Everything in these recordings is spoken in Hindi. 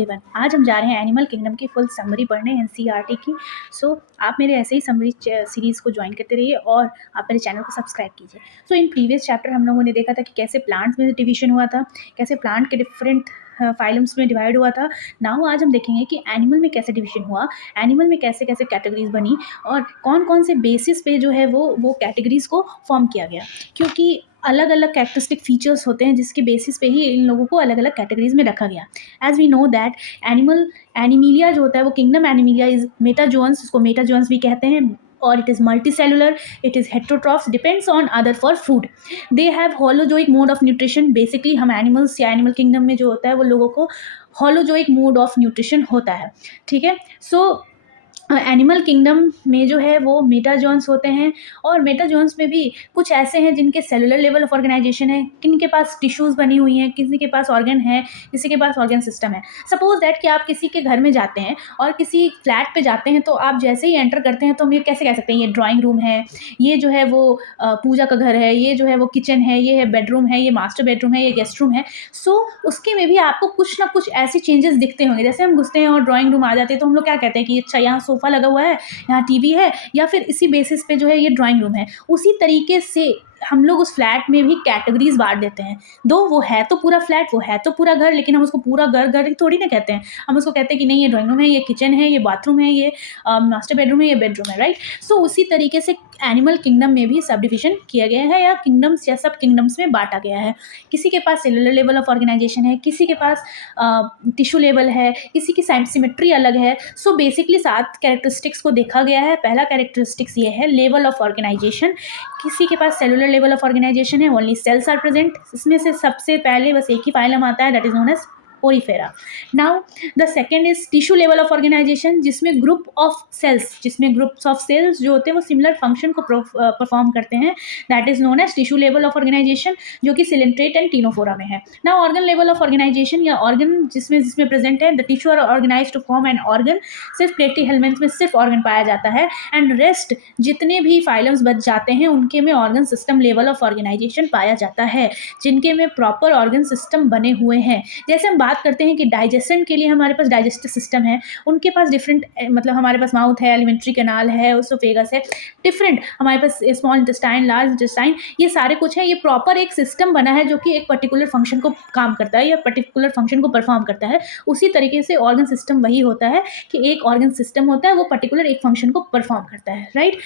एवरीवन, आज हम जा रहे हैं एनिमल किंगडम की फुल समरी पढ़ने एनसीईआरटी की। आप मेरे ऐसे ही समरी सीरीज़ को ज्वाइन करते रहिए और आप मेरे चैनल को सब्सक्राइब कीजिए। इन प्रीवियस चैप्टर हम लोगों ने देखा था कि कैसे प्लांट्स में डिवीजन हुआ था, कैसे प्लांट के डिफरेंट फाइलम्स में डिवाइड हुआ था। नाउ आज हम देखेंगे कि एनिमल में कैसे डिवीजन हुआ, एनिमल में कैसे कैसे कैटेगरीज बनी और कौन कौन से बेसिस पे जो है वो कैटेगरीज को फॉर्म किया गया, क्योंकि अलग अलग कैरेक्टरिस्टिक फीचर्स होते हैं जिसके बेसिस पे ही इन लोगों को अलग अलग कैटेगरीज में रखा गया। As we know that Animalia जो होता है वो किंगडम एनिमिलिया इज मेटाजोन्स, इसको मेटाजोन्स भी कहते हैं, और it is multicellular, it is heterotrophs, depends on other for food. They have holozoic mode of nutrition. Basically हम एनिमल्स या एनिमल किंगडम में जो होता है वो लोगों को होलोजोइक मोड ऑफ न्यूट्रिशन होता है। ठीक है, एनिमल किंगडम में जो है वो मेटाजोन्स होते हैं, और मेटाजोन्स में भी कुछ ऐसे हैं जिनके सेलुलर लेवल ऑफ ऑर्गेनाइजेशन है, किन के पास टिश्यूज़ बनी हुई हैं, किसी के पास ऑर्गन है, किसी के पास ऑर्गन सिस्टम है। सपोज दैट कि आप किसी के घर में जाते हैं और किसी फ्लैट पे जाते हैं, तो आप जैसे ही एंटर करते हैं तो हम ये कैसे कह सकते हैं, ये ड्राइंग रूम है, ये जो है वो पूजा का घर है, ये जो है वो किचन है, ये है बेडरूम है, ये मास्टर बेडरूम है, ये गेस्ट रूम है। उसके में भी आपको कुछ ना कुछ ऐसे चेंजेस दिखते होंगे। जैसे हम घुसते हैं और ड्राइंग रूम आ जाते हैं तो हम लोग क्या कहते हैं कि अच्छा यहाँ सोफ़ा लगा हुआ है, यहाँ टीवी है, या फिर इसी बेसिस पे जो है ये ड्राइंग रूम है। उसी तरीके से हम लोग उस फ्लैट में भी कैटेगरीज बांट देते हैं। दो वो है तो पूरा फ्लैट, वो है तो पूरा घर, लेकिन हम उसको पूरा घर थोड़ी ना कहते हैं। हम उसको कहते हैं कि नहीं ये ड्राइंग रूम है, ये किचन है, ये बाथरूम है, ये मास्टर बेडरूम है, ये बेडरूम है, राइट। उसी तरीके से एनिमल किंगडम में भी सब डिविजन किया गया है, या किंगडम्स या सब किंगडम्स में बांटा गया है। किसी के पास सेलुलर लेवल ऑफ ऑर्गेनाइजेशन है, किसी के पास टिश्यू लेवल है, किसी की सिमेट्री अलग है। बेसिकली 7 कैरेक्टरिस्टिक्स को देखा गया है। पहला कैरेक्टरिस्टिक्स ये है लेवल ऑफ ऑर्गेनाइजेशन। किसी के पास सेलुलर लेवल ऑफ ऑर्गेनाइजेशन है, ओनली सेल्स आर प्रेजेंट। इसमें से सबसे पहले बस एक ही फाइलम आता है, that is known as Porifera. Now the second is tissue level of organisation, जिसमें ग्रुप्स ऑफ सेल्स जो होते हैं वो सिमिलर फंक्शन को परफॉर्म करते हैं, that is known as tissue level of organisation, जो कि सिलेंट्रेट एंड टीनोफोरा में है। Now organ level of organisation, या ऑर्गन जिसमें प्रेजेंट है, the tissue are organise to form an organ. सिर्फ प्लेटीहेल्मिन्थ में सिर्फ ऑर्गन पाया जाता है, एंड रेस्ट जितने भी फाइलम्स बच जाते हैं उनके में organ system level of organisation पाया जाता है, जिनके में प्रॉपर ऑर्गन सिस्टम बने हुए हैं। जैसे हम बात करते हैं कि डाइजेशन के लिए हमारे पास डाइजेस्टिव सिस्टम है, उनके पास डिफरेंट, मतलब हमारे पास माउथ है, एलिमेंट्री कैनाल है, ओसोफेगस है, डिफरेंट हमारे पास स्मॉल इंटेस्टाइन, लार्ज इंटेस्टाइन, ये सारे कुछ है। ये प्रॉपर एक सिस्टम बना है जो कि एक पर्टिकुलर फंक्शन को काम करता है या पर्टिकुलर फंक्शन को परफॉर्म करता है। उसी तरीके से ऑर्गन सिस्टम वही होता है कि एक ऑर्गन सिस्टम होता है, वो पर्टिकुलर एक फंक्शन को परफॉर्म करता है, राइट।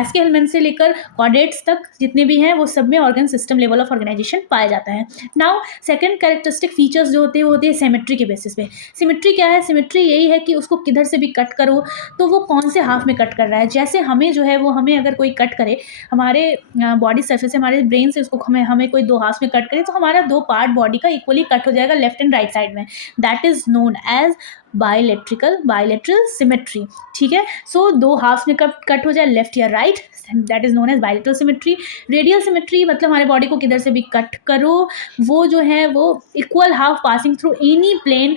एस्केलमेंट से लेकर कॉर्डेट्स तक जितने भी हैं वो सब में organ system level of organisation पाया जाता है। नाउ सेकंड कैरेक्टरिस्टिक फीचर्स जो होते हैं वो होते हैं सिमेट्री के बेसिस पे। सिमेट्री क्या है? सिमेट्री यही है कि उसको किधर से भी कट करो तो वो कौन से हाफ में कट कर रहा है। जैसे हमें जो है वो, हमें अगर कोई कट करे हमारे बॉडी सर्फेस से, हमारे ब्रेन से, उसको हमें कोई 2 हाफ में कट करे तो हमारा 2 पार्ट बॉडी का इक्वली कट हो जाएगा लेफ्ट एंड राइट साइड में। That is known as bilateral symmetry. ठीक है, 2 हाफ में कब कट हो जाए, लेफ्ट या right, that is known as bilateral symmetry. Radial symmetry मतलब हमारे बॉडी को किधर से भी कट करो वो जो है वो equal half passing through any plane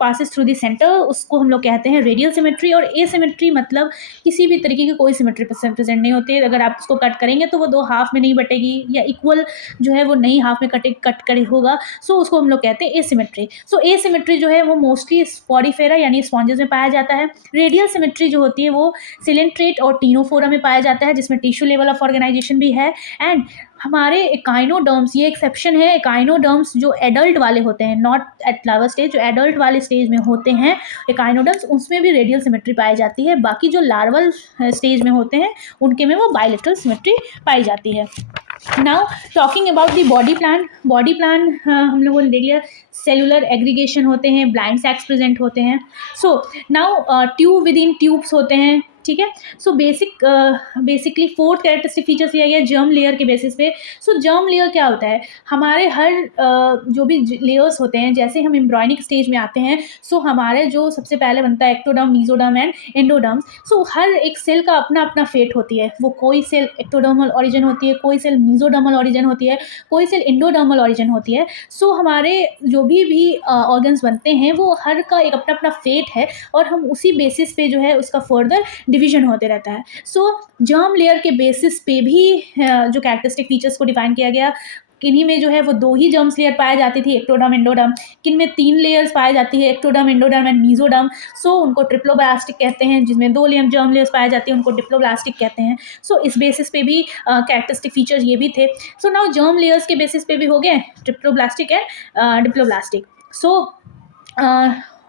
passes through the centre, उसको हम लोग कहते हैं रेडियल सिमेट्री। और एसिमेट्री मतलब किसी भी तरीके की कोई सिमेट्री प्रेजेंट नहीं होती है। अगर आप उसको कट करेंगे तो वो 2 हाफ में नहीं बटेगी, या इक्वल जो है वो नहीं हाफ में कट करे होगा, उसको हम लोग कहते हैं एसिमेट्री। एसिमेट्री जो है वो मोस्टली स्पॉडीफेरा यानी स्पॉन्जेस में पाया जाता है। रेडियल सिमेट्री जो होती है वो सिलेंट्रेट और टीनोफोरा में पाया जाता है, जिसमें टिश्यू लेवल ऑफ ऑर्गेनाइजेशन भी है। एंड हमारे एकाइनोडर्म्स, ये एक्सेप्शन है, एकाइनोडर्म्स जो एडल्ट वाले होते हैं, नॉट एट लार्वर स्टेज, जो एडल्ट वाले स्टेज में होते हैं एकाइनोडर्म्स, उसमें भी रेडियल सिमेट्री पाई जाती है। बाकी जो लार्वल स्टेज में होते हैं उनके में वो बायलैटरल सिमेट्री पाई जाती है। Now talking about the body plan हम लोगों ने देख लिया, सेलुलर एग्रीगेशन होते हैं, ब्लाइंड सैक्स प्रेजेंट होते हैं। Now tube with in tubes होते हैं। ठीक है, बेसिकली 4th कैरेक्टरिस्टिक फीचर्स दिया गया जर्म लेयर के बेसिस पे। जर्म लेयर क्या होता है? हमारे हर जो भी लेयर्स होते हैं, जैसे हम एम्ब्रॉयनिक स्टेज में आते हैं, हमारे जो सबसे पहले बनता है एक्टोडर्म, मीजोडर्म एंड एंडोडर्म। हर एक सेल का अपना अपना फेट होती है। वो कोई सेल एक्टोडर्मल ऑरिजिन होती है, कोई सेल मीजोडर्मल ऑरिजिन होती है, कोई सेल एंडोडर्मल ऑरिजिन होती है। हमारे जो भी ऑर्गन्स बनते हैं वो हर का एक अपना अपना फेट है, और हम उसी बेसिस पे जो है उसका फर्दर डिवीजन होते रहता है। जर्म लेयर के बेसिस पे भी जो कैरेक्टरिस्टिक फीचर्स को डिफाइन किया गया, किन्हीं में जो है वो 2 ही जर्म्स लेयर पाई जाती थी, एक्टोडर्म, एंडोडर्म। किन में 3 लेयर्स पाई जाती है, एक्टोडर्म, एंडोडर्म एंड मीजोडर्म। सो उनको ट्रिप्लोब्लास्टिक कहते हैं। जिसमें 2 लेयर जर्म लेयर्स पाई जाती है उनको डिप्लोब्लास्टिक कहते हैं। सो इस बेसिस पे भी कैरेक्टरिस्टिक फीचर्स ये भी थे। सो नाउ जर्म लेयर्स के बेसिस पे भी हो गए ट्रिप्लोब्लास्टिक एंड डिप्लोब्लास्टिक। सो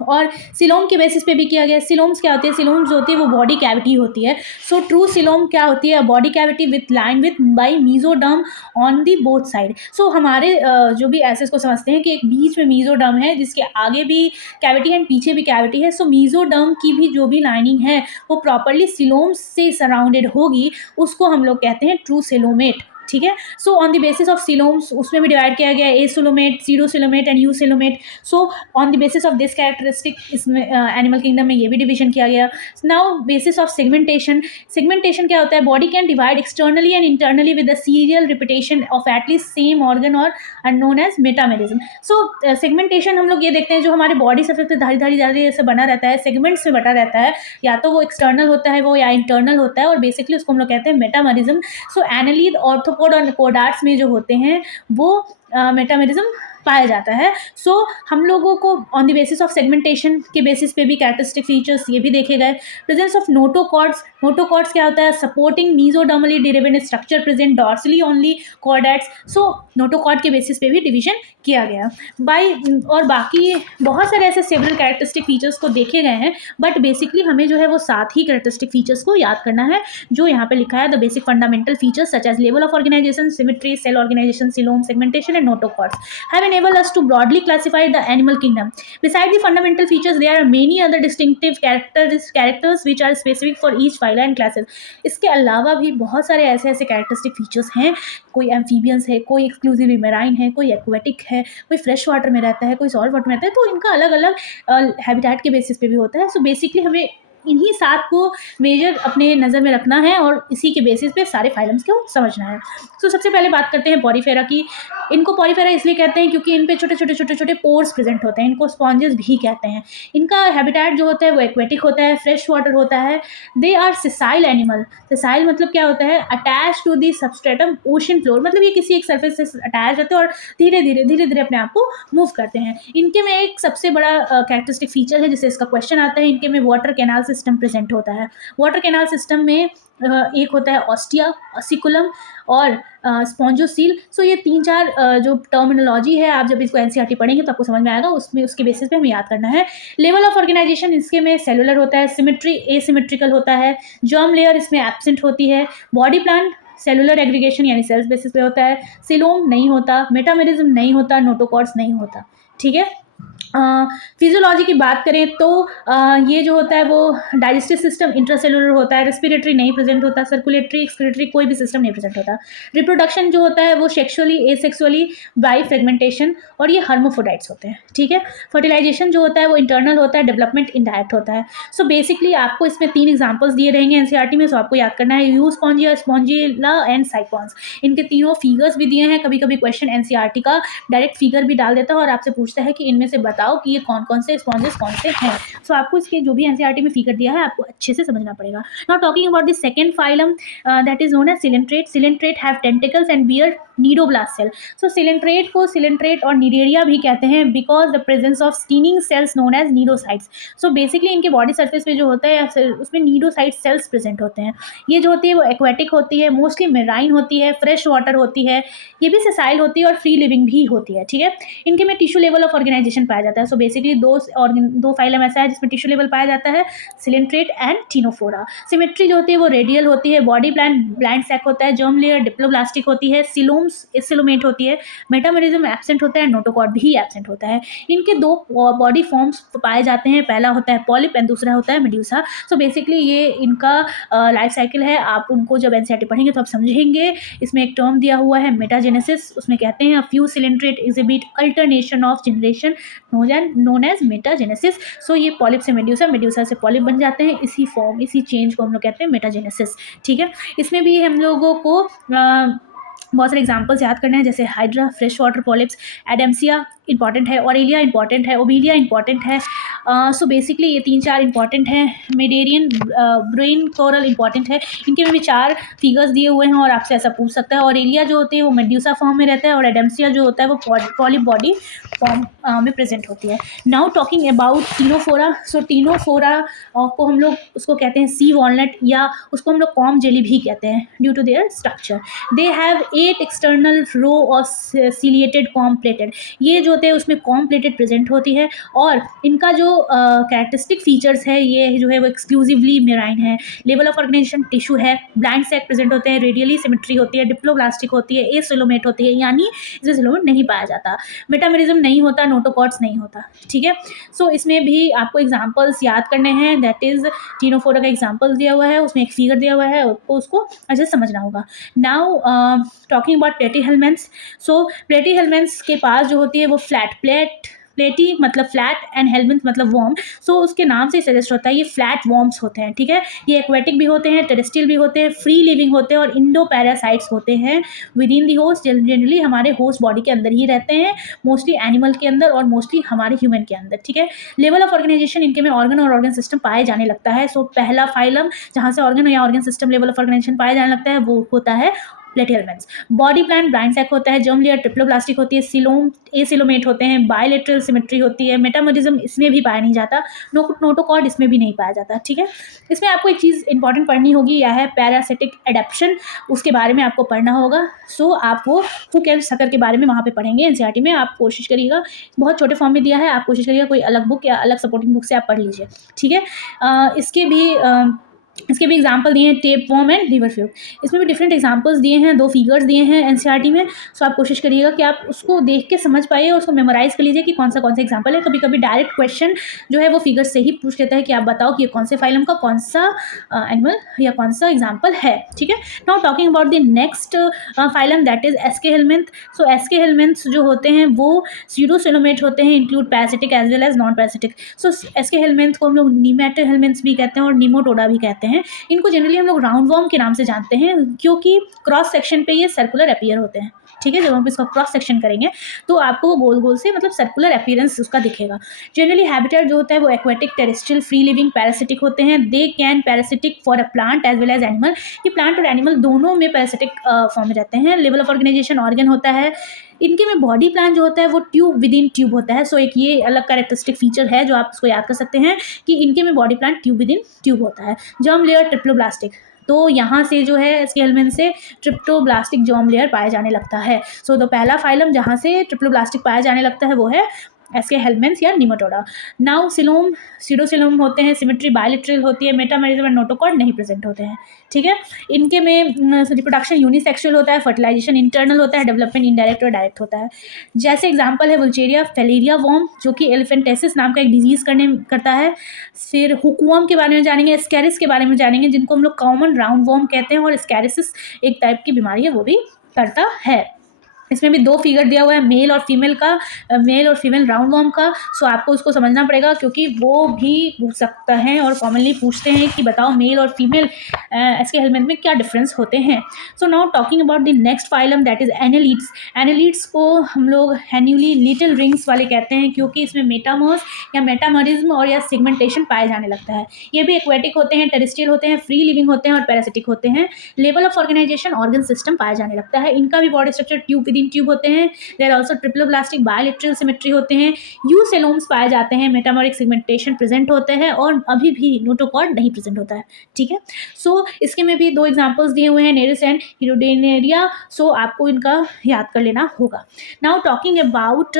और सिलोम के बेसिस पे भी किया गया। सिलोम्स क्या होती है, सिलोम्स जो होती है वो बॉडी कैविटी होती है। सो ट्रू सिलोम क्या होती है, body cavity with line with by mesoderm on the both side. So हमारे जो भी ऐसे इसको समझते हैं कि एक बीच में मीजोडर्म है जिसके आगे भी कैविटी है पीछे भी कैविटी है। सो मीजोडर्म की भी जो भी लाइनिंग है वो प्रॉपरली सिलोम्स से सराउंडेड होगी, उसको हम लोग कहते हैं ट्रू सिलोमेट। ठीक है। So on the basis of coeloms उसमें भी डिवाइड किया गया acoelomate, pseudocoelomate and eucoelomate. So on the basis of this characteristic इसमें एनिमल किंगडम में ये भी डिवीजन किया गया। Now basis of segmentation. Segmentation क्या होता है, body can divide externally and internally with the serial repetition of at least same organ और known as metamerism. So segmentation हम लोग ये देखते हैं जो हमारे बॉडी सबसे धारी धारी धारी जैसे बना रहता है, सेगमेंट्स में बटा रहता है, या तो वो एक्सटर्नल होता है वो या इंटरनल होता है, और बेसिकली उसको हम लोग कहते हैं मेटामेरिज्म। सो एनालीड, ऑर्थोपोड और कोडार्ट्स में जो होते हैं वो मेटामेरिज्म पाया जाता है। सो हम लोगों को on the basis of segmentation के बेसिस पे भी कैरेक्टरिस्टिक फीचर्स ये भी देखे गए। Presence of नोटोकॉर्ड्स। नोटोकॉर्ड्स क्या होता है, supporting mesodermally derived structure present dorsally only chordates. So notochord के बेसिस पे भी डिवीजन किया गया बाई, और बाकी बहुत सारे ऐसे सेवरल कैरेक्टरिस्टिक फीचर्स को देखे गए हैं, बट बेसिकली हमें जो है वो 7 ही कैरेक्टरिस्टिक फीचर्स को याद करना है जो यहाँ पे लिखा है। The basic fundamental features such as level of organisation, symmetry, cell organisation, coelom, segmentation and notochords have enabled us to broadly classify the animal kingdom. Besides the fundamental features, there are many other distinctive characters which are specific for each phyla and classes. इसके अलावा भी बहुत सारे ऐसे ऐसे कैरेक्टरिस्टिक फीचर्स हैं। कोई एम्फीबियंस है, कोई एक्सक्लूसिवली मेराइन है, कोई एक्वेटिक है, कोई फ्रेश वाटर में रहता है, कोई सॉल्ट वाटर में रहता है। तो इनका अलग अलग हैबिटेट के बेसिस पे भी होता है। सो बेसिकली हमें इन्हीं 7 को मेजर अपने नज़र में रखना है और इसी के बेसिस पे सारे फाइलम्स को समझना है। सो सबसे पहले बात करते हैं पॉरीफेरा की। इनको पॉरीफेरा इसलिए कहते हैं क्योंकि इन पे छोटे छोटे छोटे छोटे पोर्स प्रेजेंट होते हैं। इनको स्पॉन्जेस भी कहते हैं। इनका हैबिटेट जो होता है वो एक्वेटिक होता है, फ्रेश वाटर होता है। They are sessile animal. Sessile मतलब क्या होता है, attach to the substratum ocean floor, मतलब ये किसी एक सर्फेस से अटैच रहते हैं और धीरे धीरे अपने आप को मूव करते हैं। इनके में एक सबसे बड़ा कैरेक्टरिस्टिक फीचर है जिससे इसका क्वेश्चन आता है, इनके में वाटर कैनाल सिस्टम प्रेजेंट होता है। वाटर कैनाल सिस्टम में एक होता है ऑस्टिया, ऑसिकुलम और स्पॉन्जोसील। सो ये 3-4 जो टर्मिनोलॉजी है, आप जब इसको एनसीईआरटी पढ़ेंगे तो आपको समझ में आएगा। उसमें उसके बेसिस पे हमें याद करना है। लेवल ऑफ ऑर्गेनाइजेशन इसके में सेलुलर होता है, सिमेट्री एसिमेट्रिकल होता है, जर्म लेयर इसमें एब्सेंट होती है, बॉडी प्लान सेलुलर एग्रीगेशन यानी सेल्स बेसिस पे होता है, सिलोम नहीं होता, मेटामेरिज्म नहीं होता, नोटोकॉर्ड्स नहीं होता। ठीक है। फिजियोलॉजी की बात करें तो ये जो होता है वो डाइजेस्टिव सिस्टम इंट्रासेलुलर होता है, रेस्पिरेटरी नहीं प्रेजेंट होता, सर्कुलेटरी एक्सक्रीटरी कोई भी सिस्टम नहीं प्रेजेंट होता। रिप्रोडक्शन जो होता है वो सेक्सुअली एसेक्सुअली बाई फ्रेगमेंटेशन, और ये हर्मोफोडाइट्स होते हैं। ठीक है। फर्टिलाइजेशन जो होता है वो इंटरनल होता है, डेवलपमेंट इनडायरेक्ट होता है। सो बेसिकली आपको इसमें 3 एग्जाम्पल्स दिए रहेंगे एनसीईआरटी में, सो आपको याद करना है यू स्पॉन्जिया, स्पॉन्जिला एंड साइकॉन्स। इनके तीनों फिगर्स भी दिए हैं। कभी कभी क्वेश्चन एनसीईआरटी का डायरेक्ट फिगर भी डाल देता है और आपसे पूछता है कि इनमें से बताओ कि ये कौन कौन से स्पॉन्जेस कौन से हैं। सो आपको इसके जो भी एनसीईआरटी में फिगर दिया है आपको अच्छे से समझना पड़ेगा। Now talking about the second phylum that is known as coelenterate. Coelenterate have tentacles and bear cnidoblast cell. So coelenterate को सिलेंट्रेट और नीडेरिया भी कहते हैं because the presence of stinging cells known as cnidocytes. So basically इनके बॉडी सर्फेस पे जो होता है उसमें नीडोसाइट सेल्स प्रेजेंट होते हैं। ये जो होती है वो एक्वेटिक होती है, मोस्टली मेराइन होती है, फ्रेश वाटर होती है, ये भी सेसाइल होती है और फ्री लिविंग भी होती है। ठीक है। इनके में टिश्यू लेवल ऑफ ऑर्गेनाइजेशन पाया जाता है। सो बेसिकली दो फाइलम ऐसा है जिसमें टिश्यू लेवल पाया जाता है, सिलेंट्रेट एंड टीनोफोरा। सिमेट्री जो होती है वो रेडियल होती है, बॉडी प्लान ब्लाइंड सैक होता है, जर्म लेयर डिप्लोब्लास्टिक होती है, सिलोम्स सिलोमेट होती है, मेटामेरिज्म एब्सेंट होता है, नोटोकॉर्ड भी एब्सेंट होता है। इनके 2 बॉडी फॉर्म्स पाए जाते हैं, पहला होता है पॉलिप एंड दूसरा होता है मेड्यूसा। सो बेसिकली ये इनका लाइफ साइकिल है। आप उनको जब एनसीईआरटी पढ़ेंगे तो आप समझेंगे। इसमें एक टर्म दिया हुआ है मेटाजेनेसिस, उसमें कहते हैं a few coelenterate exhibit alternation of generation known as metagenesis. So ये पॉलिप से मेड्यूसा, मेड्यूसा से पॉलिप बन जाते हैं। इसी फॉर्म इसी चेंज को हम लोग कहते हैं मेटाजेनेसिस। ठीक है। इसमें भी हम लोगों को बहुत सारे एग्जाम्पल्स याद करने हैं, जैसे hydra, fresh water polyps, एडेम्सिया, important है, ऑरेलिया इंपॉर्टेंट है, ओबीलिया इंपॉर्टेंट है। सो बेसिकली ये 3-4 इंपॉर्टेंट हैं। मेडेरियन ब्रेन कोरल इंपॉर्टेंट है। इनके में भी 4 फिगर्स दिए हुए हैं और आपसे ऐसा पूछ सकता है। ऑरेलिया जो होती है वो मेड्यूसा फॉर्म में रहता है और एडेम्सिया जो होता है वो पॉलिप बॉडी फॉर्म में प्रेजेंट होती है। Now talking about Ctenophora, so Ctenophora को हम लोग उसको कहते हैं सी वॉलनट, या उसको हम लोग कॉम जेली भी कहते हैं due to their structure. They have 8 external row of ciliated comb plated, ये जो होते हैं उसमें कॉम प्लेटेड प्रेजेंट होती है। और इनका जो कैरेक्टरिस्टिक फीचर्स है ये जो है वो एक्सक्लूसिवली मेराइन है। लेवल ऑफ ऑर्गेनाइजेशन टिश्यू है, ब्लाइंड सैक प्रेजेंट होते हैं, रेडियली सिमेट्री होती है, डिप्लोब्लास्टिक होती है, एसिलोमेट होती है, यानी इसमें सिलोमेट नहीं पाया जाता, मेटामेरिज्म नहीं होता, नोटोकॉट्स नहीं होता। ठीक है, सो इसमें भी आपको एग्जांपल्स याद करने हैं। दैट इज टीनोफोरा का एग्जांपल दिया हुआ है, उसमें एक फिगर दिया हुआ है, आपको उसको अच्छे से समझना होगा। नाउ टॉकिंग अबाउट प्लेटीहेल्मिन्थ्स, सो प्लेटीहेल्मिन्थ्स के पास जो होती है वो फ्लैट प्लेटी मतलब फ्लैट एंड हेलमिन्थ मतलब वॉर्म, सो उसके नाम से सजेस्ट होता है ये फ्लैट वॉर्म्स होते हैं। ठीक है, ये एक्वेटिक भी होते हैं, टेरेस्ट्रियल भी होते हैं, फ्री लिविंग होते हैं और इंडो पैरासाइट्स होते हैं with in the host, generally हमारे होस्ट बॉडी के अंदर ही रहते हैं, मोस्टली एनिमल के अंदर और मोस्टली हमारे ह्यूमन के अंदर। ठीक है, लेवल ऑफ ऑर्गेनाइजेशन इनके में ऑर्गन और ऑर्गन सिस्टम पाए जाने लगता है। सो पहला फाइलम जहाँ से ऑर्गन या organ system level of organisation पाया जाने लगता है वो होता है platyhelminths. Body plan blind sac होता है, जर्म लेयर ट्रिप्लोब्लास्टिक होती है, सिलोम एसिलोमेट होते हैं, बायलेटरल सिमेट्री होती है, मेटामोरिज्म इसमें भी पाया नहीं जाता, नोटोकॉर्ड इसमें भी नहीं पाया जाता। ठीक है, इसमें आपको एक चीज़ इंपॉर्टेंट पढ़नी होगी, यह है पैरासिटिक एडेप्शन, उसके बारे में आपको पढ़ना होगा। सो आप वो हुक एंड सकर के बारे में वहाँ पे पढ़ेंगे एनसीईआरटी में। आप कोशिश करिएगा, बहुत छोटे फॉर्म में दिया है, आप कोशिश करिएगा कोई अलग बुक या अलग सपोर्टिंग बुक से आप पढ़ लीजिए। ठीक है, इसके भी एग्जाम्पल दिए हैं, tape warm and liver fluke. इसमें भी डिफरेंट एग्जाम्पल्स दिए हैं, 2 फिगर्स दिए हैं एनसीईआरटी में। सो आप कोशिश करिएगा कि आप उसको देख के समझ पाइए और उसको मेमोराइज कर लीजिए कि कौन सा एग्जाम्पल है। कभी कभी डायरेक्ट क्वेश्चन जो है वो फिगर से ही पूछ लेता है कि आप बताओ कि ये कौन से फाइलम का कौन सा एनिमल या कौन सा एग्जाम्पल है। ठीक है, now talking about the next phylum that is aschelminth. So aschelminths जो होते हैं वो स्यूडोसिलोमेट होते हैं, include parasitic as well as non parasitic. So aschelminth को हम लोग नीमेटो हेलमिन्थ्स भी कहते हैं और नीमोटोडा भी कहते हैं। इनको जनरली हम लोग राउंड वॉर्म के नाम से जानते हैं क्योंकि क्रॉस सेक्शन पे ये सर्कुलर अपीयर होते हैं। ठीक है, जब हम इसका क्रॉस सेक्शन करेंगे तो आपको वो गोल गोल से मतलब सर्कुलर अपीयरेंस उसका दिखेगा। जनरली हैबिटेट जो होता है वो aquatic, terrestrial, free living, parasitic होते हैं। They can parasitic for a plant as well as animal, ये प्लांट और एनिमल दोनों में पैरासिटिक फॉर्म में रहते हैं। लेवल ऑफ ऑर्गेनाइजेशन ऑर्गन होता है। इनके में बॉडी प्लान जो होता है वो ट्यूब विद इन ट्यूब होता है। सो एक ये अलग कैरेक्टरिस्टिक फीचर है जो आप इसको याद कर सकते हैं कि इनके में body plan tube within tube होता है। जर्म लेयर ट्रिप्लोब्लास्टिक, तो यहाँ से जो है इसके हेलमिन्थ से ट्रिप्टोब्लास्टिक जर्म लेयर पाया जाने लगता है। सो तो पहला फाइलम जहाँ से ट्रिप्लोब्लास्टिक पाया जाने लगता है वो है एसके हेलमिन्थ्स या निमोटोडा। नाउ सिलोम, सीडोसिलोम होते हैं, सिमेट्री बायलेटरल होती है, मेटामेरिज्म एंड नोटोकॉर्ड नहीं प्रेजेंट होते हैं। ठीक है, इनके में रिप्रोडक्शन यूनिसेक्सुअल होता है, फर्टिलाइजेशन इंटरनल होता है, डेवलपमेंट इनडायरेक्ट और डायरेक्ट होता है। जैसे एग्जांपल है वुल्चेरिया फेलेरिया वॉर्म जो कि एलिफेंटेसिस नाम का एक डिजीज करता है। फिर हुकवॉर्म के बारे में जानेंगे, स्कैरिस के बारे में जानेंगे जिनको हम लोग कॉमन राउंड वॉर्म कहते हैं, और स्कैरिसिस एक टाइप की बीमारी है वो भी करता है। इसमें भी 2 फिगर दिया हुआ है मेल और फीमेल का, मेल और फीमेल राउंड वॉर्म का। सो आपको उसको समझना पड़ेगा क्योंकि वो भी पूछ सकता है और कॉमनली पूछते हैं कि बताओ मेल और फीमेल इसके हेलमिन्थ में क्या डिफरेंस होते हैं। So now talking about the next phylum that is annelids. Annelids को हम लोग हैन्यूली लिटिल रिंग्स वाले कहते हैं क्योंकि इसमें मेटामर्स या मेटामरिज्म और या सिगमेंटेशन पाए जाने लगता है। ये भी एक्वेटिक होते हैं, टेरेस्ट्रियल होते हैं, फ्री लिविंग होते हैं और पैरासिटिक होते हैं। Level of organisation organ system पाया जाने लगता है। इनका भी body structure tube within tube होते हैं। There also triploblastic bilateral symmetry होते हैं। यूसेलोम्स पाए जाते हैं, मेटामोरिक सिगमेंटेशन प्रेजेंट होते हैं और अभी भी नोटोकॉर्ड नहीं प्रेजेंट होता है। ठीक है, सो इसके में भी 2 एग्जांपल्स दिए हुए हैं, नेरिस एंड हिरोडेनेरिया। सो आपको इनका याद कर लेना होगा। Now talking about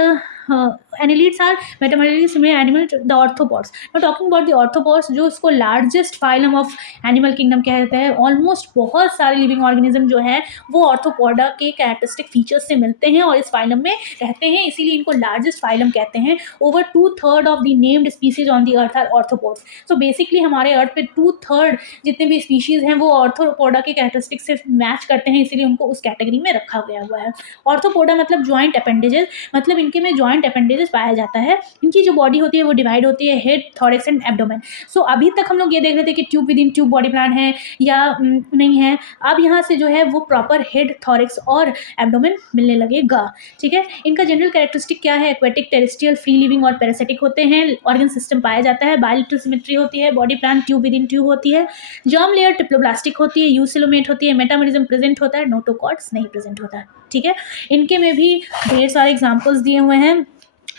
annelids are metamerisms में animal the arthropods. Now talking about the arthropods जो इसको largest phylum of animal kingdom कहते हैं। ऑलमोस्ट बहुत सारे लिविंग ऑर्गेनिज्म जो है वो आर्थ्रोपोडा के कैरेक्टरिस्टिक फीचर्स से मिलते हैं और इस फाइलम में रहते हैं, इसीलिए इनको लार्जेस्ट फाइलम कहते हैं। Over 2/3 of the named species on the earth are arthropods. So basically हमारे अर्थ पे 2/3 जितने भी स्पीशीज हैं वो आर्थ्रोपोडा के कैरेक्टरिस्टिक से मैच करते हैं, इसीलिए उनको उस कैटेगरी में रखा गया हुआ है। आर्थ्रोपोडा मतलब ज्वाइंट अपेंडेजेस, मतलब इनके में ज्वाइंट अपेंडेजेस पाया जाता है। इनकी जो बॉडी होती है वो डिवाइड होती है हेड, थॉरैक्स एंड एब्डोमेन। सो अभी तक हम लोग ये देख रहे थे कि tube within tube body plan है या नहीं है। अब यहाँ से जो है वो प्रॉपर हेड, थॉरैक्स और एब्डोमेन मिलने लगेगा। ठीक है, इनका जनरल कैरेक्टरिस्टिक क्या है? एक्वेटिक, टेरेस्ट्रियल, फ्री लिविंग और पैरासिटिक होते हैं। ऑर्गन सिस्टम पाया जाता है, बायलेटरल सिमेट्री होती है, body plan tube within tube होती है, जर्म लेयर ट्रिप्लोब्लास्टिक होती है, यूसिलोमेट होती है, मेटामोरिज्म प्रेजेंट होता है, नोटोकॉर्ड्स नहीं प्रेजेंट होता है। ठीक है, इनके में भी ढेर सारे एग्जाम्पल्स दिए हुए हैं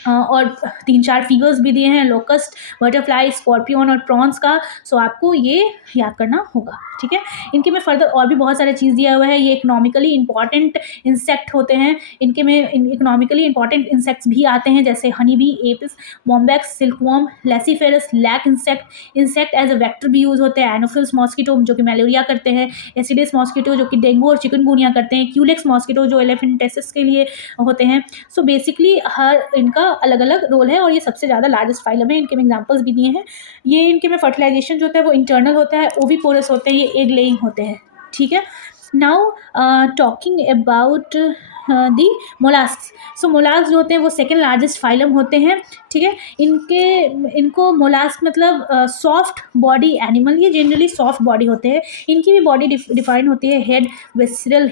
और 3-4 फिगर्स भी दिए हैं, लोकस्ट, बटरफ्लाई, स्कॉर्पियन और प्रॉन्स का। सो आपको ये याद करना होगा। ठीक है, इनके में फर्दर और भी बहुत सारे चीज़ दिया हुआ है। ये इकोनॉमिकली इंपॉर्टेंट इंसेक्ट होते हैं। इनके में इकोनॉमिकली इंपॉर्टेंट इंसेक्ट्स भी आते हैं, जैसे honey bee, Apis, Bombyx, silkworm, Laccifer, lac insect as a vector भी यूज़ होते हैं, एनोफिल्स मॉस्किटो जो कि मलेरिया करते हैं, एसिडिस मॉस्किटो जो कि डेंगू और चिकनगुनिया करते हैं, क्यूलेक्स मॉस्किटो जो एलिफेंटेसिस के लिए होते हैं। सो बेसिकली हर इनका अलग अलग रोल है और ये सबसे ज़्यादा लार्जेस्ट फाइलम है। इनके में एग्जाम्पल्स भी दिए हैं। ये इनके में फर्टिलाइजेशन जो होता है वो इंटरनल होता है, ओविपोरस होते हैं, ये एग लेइंग होते हैं। ठीक है, now talking about the mollusc. So mollusc जो होते हैं वो सेकेंड लार्जेस्ट फाइलम होते हैं। ठीक है, इनको मोलास्क मतलब सॉफ्ट बॉडी एनिमल, ये जनरली सॉफ्ट बॉडी होते हैं। इनकी भी बॉडी डिफाइन होती है, हेड, विसरल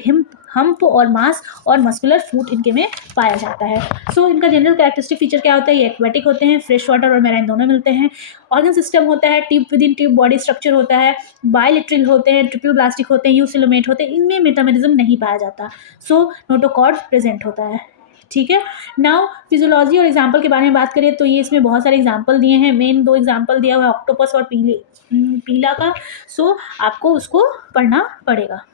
हम्प और मास और मस्कुलर फूट इनके में पाया जाता है। सो इनका जनरल कैरेक्टरिस्टिक फीचर क्या होता है? ये एक्वेटिक होते हैं, फ्रेश वाटर और मैराइन दोनों मिलते हैं। ऑर्गन सिस्टम होता है, tube within tube body structure होता है, बायलेटरल होते हैं, ट्रिप्लोब्लास्टिक होते हैं, यूसिलोमेट होते हैं, इनमें मेटामेरिज्म नहीं पाया जाता। सो नोटोकॉर्ड प्रेजेंट होता है। ठीक है, नाउ फिजियोलॉजी और एग्जाम्पल के बारे में बात करें तो ये इसमें बहुत सारे एग्जाम्पल दिए हैं। मेन 2 एग्जाम्पल दिया हुआ है, ऑक्टोपस और पीला का। सो आपको उसको पढ़ना पड़ेगा।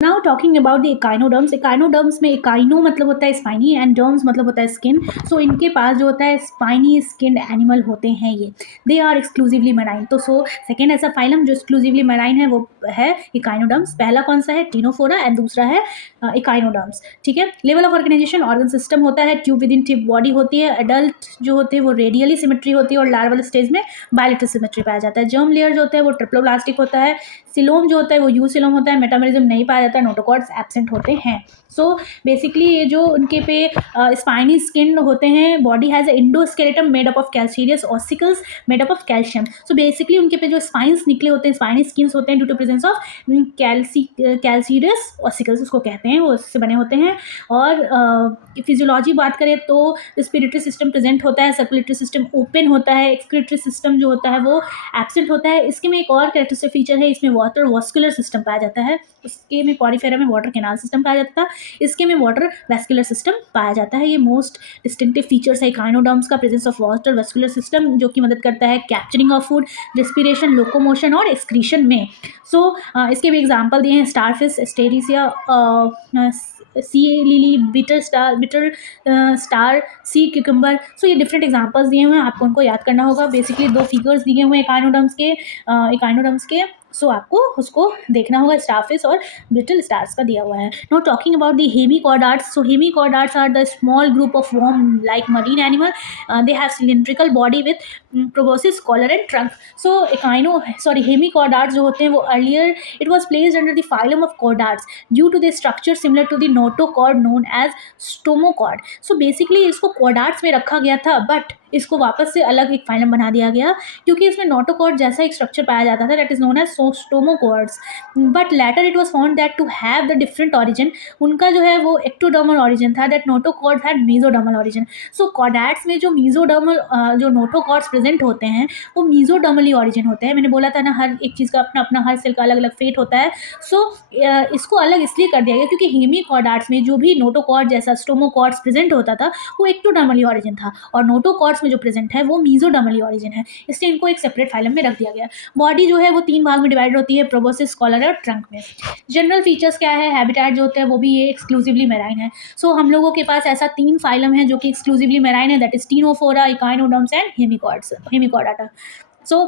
Now talking about the echinoderms. Echinoderms में इकाइनो मतलब होता है स्पाइनी एंड डर्म्स मतलब होता है स्किन। सो इनके पास जो होता है स्पाइनी स्किन्ड एनिमल होते हैं ये। They are exclusively marine. तो सो सेकेंड ऐसा फाइलम जो एक्सक्लूसिवली मैराइन है वो है इकाइनोडर्म्स। पहला कौन सा है? टीनोफोरा एंड दूसरा है इकाइनोडर्म्स। ठीक है, level of organisation, organ system होता है, tube within tube body होती है, एडल्ट जो होते हैं वो रेडियली सिमेट्री होती है और लार्वल स्टेज में बायलेटरल सिमेट्री पाया जाता है। जर्म लेयर जो होता है वो ट्रिप्लोब्लास्टिक होता है, सिलोम जो होता है वो यूसिलोम होता है, मेटामेरिज्म नहीं पाया जाता है, नोटोकॉर्ड्स एब्सेंट होते हैं। सो बेसिकली ये जो उनके पे स्पाइनी स्किन होते हैं, body has endoskeleton made up of calcareous ossicles made up of calcium. So basically उनके पे जो स्पाइंस निकले होते हैं, स्पाइनी स्किन्स होते हैं due to presence of calcareous ossicles उसको कहते हैं, वो उससे बने होते हैं। और फिजियोलॉजी बात करें तो रेस्पिरेटरी सिस्टम प्रेजेंट होता है, सर्कुलेटरी सिस्टम ओपन होता है, एक्सक्रीटरी सिस्टम जो होता है वो एब्सेंट होता है। इसके में एक और कैरेक्टरिस्टिक फीचर है, इसमें वाटर वास्कुलर सिस्टम पाया जाता है। उसके में पॉरीफेरा में वाटर कैनाल सिस्टम पाया जाता है, इसके में वाटर वैस्कुलर सिस्टम पाया जाता है। ये मोस्ट डिस्टिंक्टिव फीचर्स है इकाइनोडर्म्स का, presence of water vascular system जो कि मदद करता है capturing of food, respiration, locomotion और एक्सक्रीशन में। सो इसके भी एग्जाम्पल दिए हैं, starfish, Asterias, sea lily, brittle star, sea cucumber. So ये डिफरेंट एग्जांपल्स दिए हुए हैं, आपको उनको याद करना होगा। बेसिकली 2 फिगर्स दिए हुए हैं इकाइनोडर्म्स के। सो आपको उसको देखना होगा, स्टारफिश और ब्रिटल स्टार्स का दिया हुआ है। Now talking about the hemichordates. So hemichordates are the small group of worm like marine animal. They have cylindrical body with proboscis, collar and trunk. So hemichordates जो होते हैं वो earlier it was placed under the phylum of chordates due to the structure similar to the notochord known as stomochord. So basically इसको कॉर्डाट्स में रखा गया था, बट इसको वापस से अलग एक फाइलम बना दिया गया क्योंकि इसमें नोटोकॉर्ड जैसा एक स्ट्रक्चर पाया जाता था, that is known as stomochords. But later it was found that to have the different origin, उनका जो है वो एक्टोडर्मल ऑरिजिन था, that notochord had mesodermal origin. So chordates में जो मेसोडर्मल जो नोटोकॉर्ड्स प्रेजेंट होते हैं वो मेसोडर्मली ऑरिजिन होते हैं। मैंने बोला था ना, हर एक चीज़ का अपना अपना, हर सेल का अलग अलग फेट होता है। सो इसको अलग इसलिए कर दिया गया क्योंकि हेमिकॉर्डाट्स में जो भी नोटोकॉर्ड जैसा स्टोमोकॉर्ड्स प्रेजेंट होता था वो एक्टोडर्मली ऑरिजिन था और नोटोकॉर्ड्स में जो प्रेजेंट है वो मेसोडर्मली ऑरिजिन है, इसलिए इनको एक सेपरेट फाइलम में रख दिया गया। बॉडी जो है वो 3 भाग में डिवाइड होती है, प्रोबोसिस, कॉलर और ट्रंक में। जनरल फीचर्स क्या है? हैबिटेट जो होता है वो भी ये एक्सक्लूसिवली मैराइन है। सो हम लोगों के पास ऐसा 3 फाइलम है जो कि एक्सक्लूसिवली मैराइन है, that is Ctenophora, echinoderms and Hemichordata. So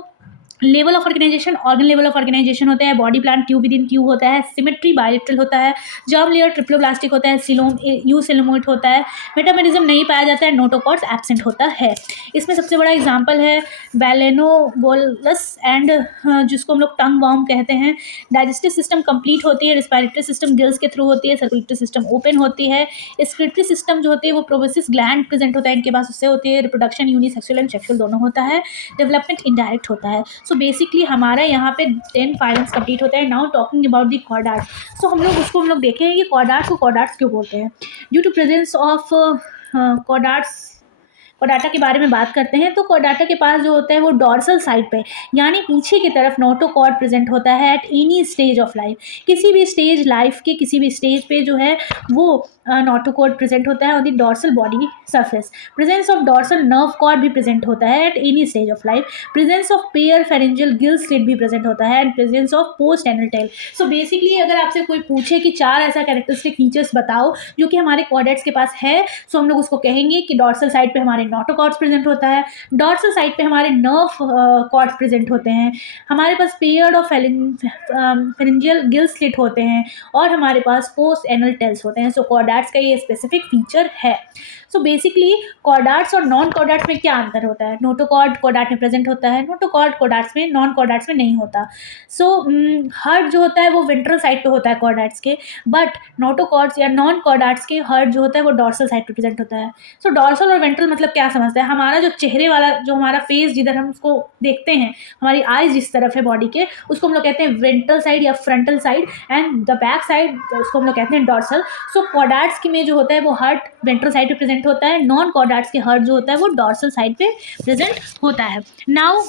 level of organisation, organ level of organisation होता है, body plan tube within tube होता है, सिमेट्री बायलेटरल होता है, जर्म लेयर ट्रिप्लोब्लास्टिक होता है, सिलोम यूसिलोमेट होता है, मेटामेरिज्म नहीं पाया जाता है, नोटोकॉर्ड्स एब्सेंट होता है। इसमें सबसे बड़ा एग्जांपल है बैलेनोवोलस एंड जिसको हम लोग टंग वॉर्म कहते हैं। डाइजेस्टिव सिस्टम कंप्लीट होती है, रिस्पिरेटरी सिस्टम गिल्स के थ्रू होती है, सर्कुलेटरी सिस्टम ओपन होती है, एक्सक्रीटरी सिस्टम जो होती है वो प्रोबोसिस ग्लैंड प्रेजेंट होता है इनके पास, उससे होती है। रिप्रोडक्शन यूनिसेक्सुअल एंड सेक्सुअल दोनों होता है। डेवलपमेंट इनडायरेक्ट होता है। सो बेसिकली हमारा यहाँ पे 10 फाइलम्स कंप्लीट होता है. Now talking about the chordates. So हम लोग देखें कि कॉर्डाट्स को कॉर्डाट्स क्यों बोलते हैं. ड्यू टू प्रेजेंस ऑफ कॉर्डाट्स, कोडाटा के बारे में बात करते हैं. तो कोडाटा के पास जो होता है वो डॉर्सल साइड पे यानी पीछे की तरफ नोटोकॉर्ड प्रेजेंट होता है at any stage of life. किसी भी स्टेज, लाइफ के किसी भी स्टेज पे जो है वो नोटोकॉर्ड प्रेजेंट होता है on the dorsal body surface. Presence of dorsal nerve cord भी प्रेजेंट होता है at any stage of life. Presence of pair pharyngeal gill slit भी प्रेजेंट होता है and presence of post anal tail. So basically अगर आपसे कोई पूछे कि 4 ऐसा कैरेक्टरिस्टिक फीचर्स बताओ जो कि हमारे कॉर्डेट्स के पास है, सो हम लोग उसको कहेंगे कि डॉर्सल साइड पे हमारे नोटोकॉर्ड्स प्रेजेंट होता है, डॉर्सल साइड पे हमारे नर्व कॉर्ड्स प्रेजेंट होते हैं, हमारे पास paired of pharyngeal gill slit होते हैं और हमारे पास पोस्ट एनल टेल्स होते हैं. सो कॉर्डाट्स का ये स्पेसिफिक फीचर है. सो बेसिकली कॉर्डाट्स और नॉन कॉर्डाट्स में क्या अंतर होता है. नोटोकॉर्ड कॉर्डाट में प्रेजेंट होता है, नोटोकॉर्ड कॉर्डाट्स में, नॉन कॉर्डाट्स में नहीं होता. सो हार्ट जो होता है वो वेंट्रल साइड पे होता है कॉर्डाट्स के, बट नोटोकॉर्ड्स या नॉन कॉर्डाट्स के हार्ट जो होता है वो डॉर्सल साइड पे प्रेजेंट होता है. सो डॉर्सल और वेंट्रल मतलब क्या समझते हैं. हमारा जो चेहरे वाला, जो हमारा फेस जिधर हम उसको देखते हैं, हमारी आईज जिस तरफ है बॉडी के, उसको हम लोग कहते हैं वेंट्रल साइड या frontal side, and the back side उसको हम लोग कहते हैं डॉर्सल. सो कॉर्डाट्स की में जो होता है वो हार्ट वेंट्रल साइड पे प्रेजेंट होता है, नॉन कॉर्डाट्स के हार्ट जो होता है वो डॉर्सल साइड पे प्रेजेंट होता है. नाउ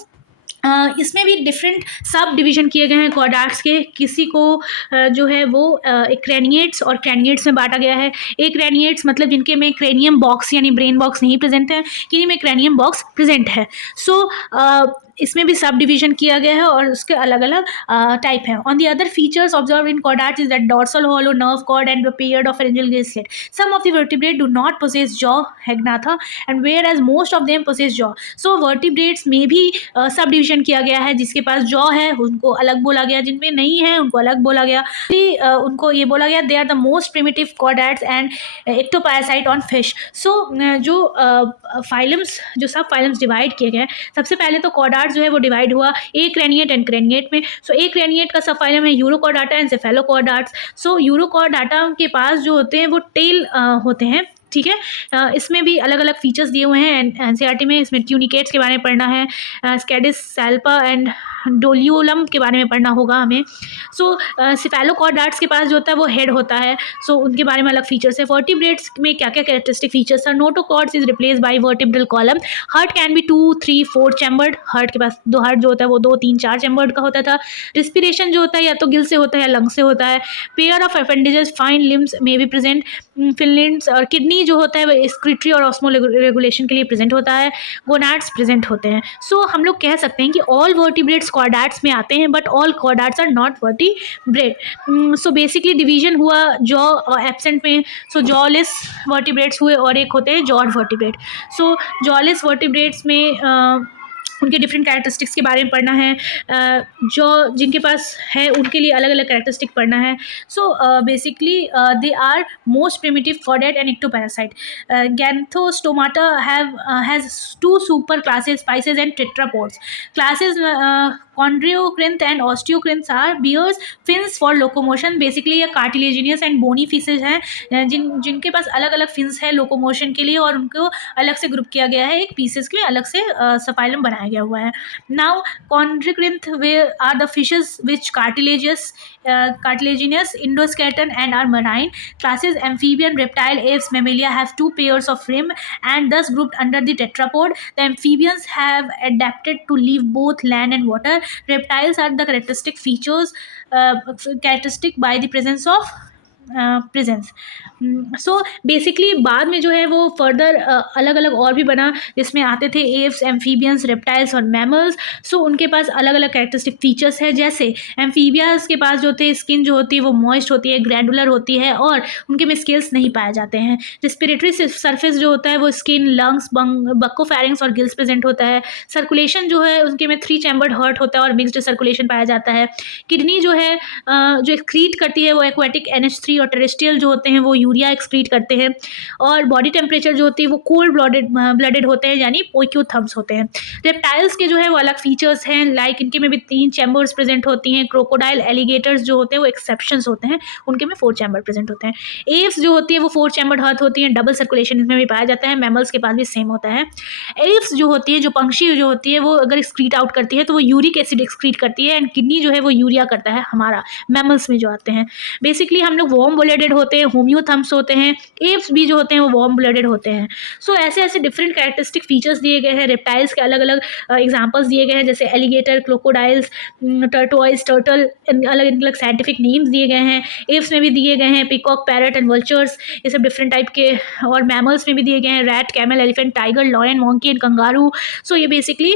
इसमें भी डिफरेंट सब डिवीजन किए गए हैं कॉर्डाट्स के. किसी को जो है वो एक क्रेनिएट्स और क्रैनिएट्स में बांटा गया है. एक क्रेनिएट्स मतलब जिनके में क्रेनियम बॉक्स यानी ब्रेन बॉक्स नहीं प्रेजेंट है, किन्हीं में क्रेनियम बॉक्स प्रेजेंट है. सो इसमें भी सब डिवीजन किया गया है और उसके अलग अलग टाइप हैं. On the other features observe in chordates is that dorsal hollow nerve cord and paired of pharyngeal gill slit. Some of the vertebrate do not possess jaw Agnatha and whereas most of them possess jaw. So vertebrates में भी सब डिवीजन किया गया है. जिसके पास जॉ है उनको अलग बोला गया, जिनमें नहीं है उनको अलग बोला गया. उनको ये बोला गया they are the most primitive chordates and ectoparasite on fish. So जो फाइलम्स, जो सब फाइलम्स डिवाइड किए गए, सबसे पहले तो कॉर्डाट जो है वो डिवाइड हुआ ए क्रेनिएट एंड क्रेनिएट में. सो ए क्रेनिएट का सब फाइलम है यूरोकॉर्डाटा एंड सेफेलोकॉर्डाट्स. सो यूरोकॉर्डाटा के पास जो होते हैं वो टेल होते हैं. ठीक है, इसमें भी अलग अलग फीचर्स दिए हुए हैं एनसीईआरटी में. इसमें ट्यूनिकेट्स के बारे में पढ़ना है, स्केडिस सैल्पा एंड डोलियोलम के बारे में पढ़ना होगा हमें. सो सिफेलोकॉर्डाट्स के पास जो होता है वो हेड होता है. सो उनके बारे में अलग फीचर्स है. वर्टिब्रेट्स में क्या क्या कैरेक्टरिस्टिक फीचर्स है. Notochords is replace by vertebral column. Heart can be 2, 3, 4 chambered. Heart के पास दो हार्ट जो होता है वो 2, 3, 4 चैम्बर्ड का होता था. रिस्पिरेशन जो होता है या तो गिल से होता है या लंग से होता है. Pair of appendages fine limbs may be present. Fin limbs और किडनी जो होता है वो एक्सक्रीटरी और ऑस्मो रेगुलेशन के लिए प्रेजेंट होता है. गोनाड्स प्रेजेंट होते हैं. सो हम लोग कह सकते हैं कि ऑल वर्टिब्रेट्स कॉर्डाट्स में आते हैं but all chordates are not vertebrate. So basically division हुआ जॉ एब्सेंट में. सो जॉलेस वर्टिब्रेट्स हुए और एक होते हैं jawed vertebrate. So jawless vertebrates में उनके डिफरेंट कैरेक्टरिस्टिक्स के बारे में पढ़ना है. जो जिनके पास है उनके लिए अलग अलग कैरेक्टरिस्टिक पढ़ना है. So basically they are most primitive chordate and ectoparasite. गैंथोस्टोमाटा has 2 super classes, spices and tetrapods. Classes कॉन्ड्रियोक्रिंथ and ऑस्टियोक्रिंथ are bears fins for locomotion. Basically ये कार्टिलेजिनियस एंड बोनी फिशेज हैं जिनके पास अलग अलग फिन्स है लोकोमोशन के लिए, और उनको अलग से ग्रुप किया गया है एक पीसेस के अलग से सफाइलम बनाया गया हुआ है. नाउ कॉन्ड्रियोक्रिंथ they are the fishes which cartilaginous endoskeleton and are marine. Classes amphibian, reptile, apes, mammalia have 2 pairs of rim and thus grouped under the tetrapod. The amphibians have adapted to live both land and water. Reptiles are the characteristic by the presence of presence. So basically बाद में जो है वो फर्दर अलग अलग और भी बना, जिसमें आते थे एव्स, एम्फीबियंस, रेप्टाइल्स और मैमल्स. सो उनके पास अलग अलग कैरेक्टरिस्टिक फीचर्स है. जैसे एम्फीबियंस के पास जो होते हैं स्किन जो होती है वो मॉइस्ट होती है, ग्रैंडुलर होती है और उनके में स्केल्स नहीं पाए जाते हैं. रिस्पिरेटरी सरफेस जो होता है वो स्किन, लंग्स, बक्कोफेरिंग्स और गिल्स प्रेजेंट होता है. सर्कुलेशन जो है उनके में 3 चैम्बर्ड हार्ट होता है और मिक्सड सर्कुलेशन पाया जाता है. किडनी जो है जो एक्सक्रीट करती है वो एक्वेटिक NH3 बॉडी और टेरेस्ट्रियल जो होते हैं वो यूरिया एक्सक्रीट करते हैं, और बॉडी टेम्परेचर जो होती है वो कोल्ड ब्लडेड होते हैं, यानी पोइक्योथम्स होते हैं। रेप्टाइल्स के जो है वो अलग फीचर्स हैं, लाइक इनके में भी 3 चैम्बर्स प्रेजेंट होती हैं। क्रोकोडाइल, एलिगेटर्स जो होते हैं वो एक्सेप्शंस होते हैं, उनके में 4 चैम्बर प्रेजेंट होते हैं। एव्स जो होती है वो 4 चैम्बर्ड हर्ट होती है, डबल सर्कुलेशन इसमें भी पाया जाता है। मैमल्स के पास भी सेम होता है। एव्स जो होती है, जो पंक्षी जो होती है, वो अगर एक्सक्रीट आउट करती है तो वो यूरिक एसिड एक्सक्रीट करती है, एंड किडनी जो है वो यूरिया करता है हमारा, मैमल्स में जो आते हैं। बेसिकली हम लोग वार्म ब्लडेड होते हैं, होम्योथम्स होते हैं। एव्स भी जो होते हैं वो वार्म ब्लडेड होते हैं। सो ऐसे ऐसे डिफरेंट कैरेक्टरिस्टिक फीचर्स दिए गए हैं। रेप्टाइल्स के अलग अलग एग्जाम्पल्स दिए गए हैं, जैसे एलिगेटर, क्रोकोडाइल्स, टर्टोइज, टर्टल, अलग अलग साइंटिफिक नेम्स दिए गए हैं। एव्स में भी दिए गए हैं पिकॉक, पैरट एंड वल्चर्स, ये सब डिफरेंट टाइप के। और मैमल्स में भी दिए गए हैं rat, camel, elephant, tiger, lion, monkey and kangaroo. So ये बेसिकली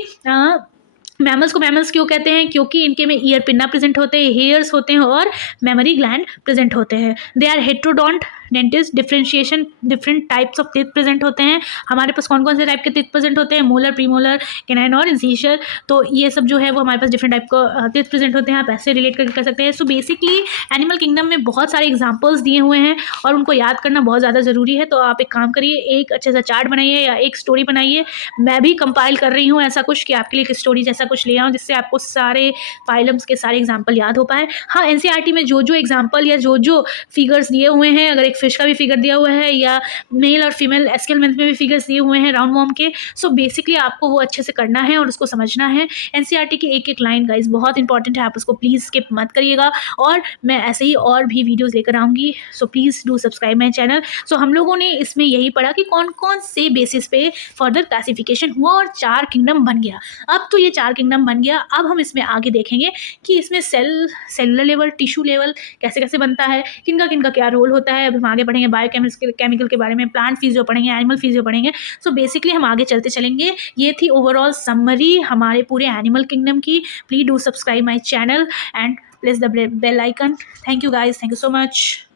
मैमल्स को मैमल्स क्यों कहते हैं, क्योंकि इनके में ईयर पिन्ना प्रेजेंट होते हैं, हेयर्स होते हैं और मेमोरी ग्लैंड प्रेजेंट होते हैं। They are heterodont dentist, differentiation, different types of teeth present होते हैं। हमारे पास कौन कौन से टाइप के टीथ प्रेजेंट होते हैं, मोलर, प्रीमोलर, कैनाइन और इंसीशर। तो ये सब जो है वो हमारे पास डिफरेंट टाइप का टीथ प्रेजेंट होते हैं, आप ऐसे रिलेट करके कर सकते हैं। सो बेसिकली एनिमल किंगडम में बहुत सारे एग्जाम्पल्स दिए हुए हैं और उनको याद करना बहुत ज़्यादा ज़रूरी है। तो आप एक काम करिए, एक अच्छे सा चार्ट बनाइए या एक स्टोरी बनाइए। मैं भी कंपाइल कर रही हूँ ऐसा कुछ कि आपके लिए एक स्टोरी जैसा कुछ ले आऊँ, जिससे आपको सारे फाइलम्स के सारे एग्जाम्पल याद हो पाए। हाँ, एनसीईआरटी में जो जो एग्जाम्पल या जो जो फिगर्स दिए हुए हैं, अगर एक फिश का भी फिगर दिया हुआ है या मेल और फीमेल एस्केल मेंथ में भी फिगर्स दिए हुए हैं राउंड वॉर्म के, सो बेसिकली आपको वो अच्छे से करना है और उसको समझना है। एनसीईआरटी की एक एक लाइन गाइस बहुत इंपॉर्टेंट है, आप उसको प्लीज़ स्किप मत करिएगा। और मैं ऐसे ही और भी वीडियोज़ लेकर आऊँगी, so please do subscribe my channel. So हम लोगों ने इसमें यही पढ़ा कि कौन कौन से बेसिस पे फर्दर क्लासिफिकेशन हुआ और 4 किंगडम बन गया। अब तो ये 4 किंगडम बन गया, अब हम इसमें आगे देखेंगे कि इसमें सेलुलर लेवल, टिश्यू लेवल कैसे कैसे बनता है, किनका किनका क्या रोल होता है। अब हम आगे बढ़ेंगे बायोकेमिकल के बारे में, प्लांट फिजियो पढ़ेंगे, एनिमल फिजियो पढ़ेंगे। सो बेसिकली हम आगे चलते चलेंगे। ये थी ओवरऑल समरी हमारे पूरे एनिमल किंगडम की। Please do subscribe my channel and press the bell icon. Thank you guys, thank you so much.